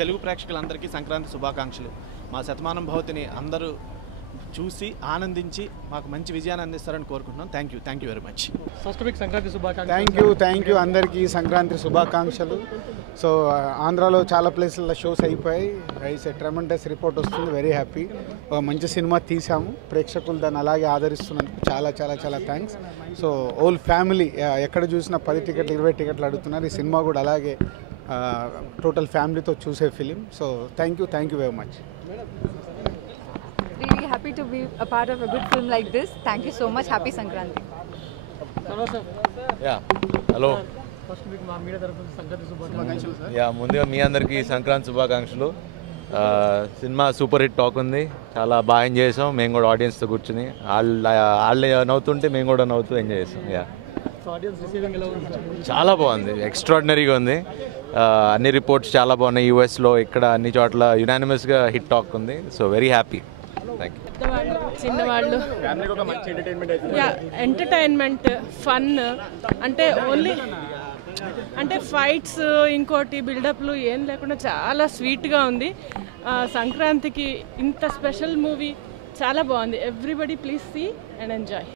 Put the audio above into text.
తెలుగు ప్రేక్షకులందరికీ సంక్రాంతి శుభాకాంక్షలు. మా శతమానం భవతిని అందరూ చూసి ఆనందించి మాకు మంచి విజయాన్ని అందిస్తారని కోరుకుంటున్నాం. Thank you very much. First week Sankranti శుభాకాంక్షలు. థ్యాంక్ యూ అందరికీ సంక్రాంతి శుభాకాంక్షలు. సో ఆంధ్రాలో చాలా ప్లేసుల్లో షోస్ అయిపోయాయి. ఇట్స్ ఎ ట్రెమెండస్ రిపోర్ట్ వస్తుంది. Very happy. ఒక మంచి సినిమా తీసాము, ప్రేక్షకులు దాన్ని అలాగే ఆదరిస్తున్నందుకు చాలా చాలా చాలా థ్యాంక్స్. సో ఓల్ ఫ్యామిలీ ఎక్కడ చూసినా 10 టికెట్లు 20 టికెట్లు అడుగుతున్నారు. ఈ సినిమా కూడా అలాగే టోటల్ ఫ్యామిలీతో చూసే film. So thank you very much. Really happy to be a part of a good film like this. Thank you so much. Happy Sankranti. Hello sir. Yeah. Hello. First week మా media తరఫున సంక్రాంతి శుభాకాంక్షలు. Yeah ముందుగా మీ అందరికీ సంక్రాంతి శుభాకాంక్షలు. Cinema super hit talk ఉంది, చాలా బాగా enjoy చేసాం. మేము కూడా ఆడియన్స్తో కూర్చుని వాళ్ళు నవ్వుతుంటే మేము కూడా నవ్వుతూ ఎంజాయ్ చేసాం. యా ఆడియన్స్ రిసీవింగ్ ఎలా ఉంది? చాలా బాగుంది, ఎక్స్ట్రాడినరీగా ఉంది. అన్ని రిపోర్ట్స్ చాలా బాగున్నాయి. యూఎస్లో ఇక్కడ అన్ని చోట్ల యునానిమస్గా హిట్ టాక్ ఉంది. So very happy. Thank you. పెద్దవాళ్ళు చిన్నవాళ్ళు ఎంటర్టైన్మెంట్ ఫన్ అంటే ఓన్లీ అంటే ఫైట్స్ ఇంకోటి బిల్డప్లు ఏం లేకుండా చాలా స్వీట్గా ఉంది. సంక్రాంతికి ఇంత స్పెషల్ మూవీ చాలా బాగుంది. Everybody please see and enjoy.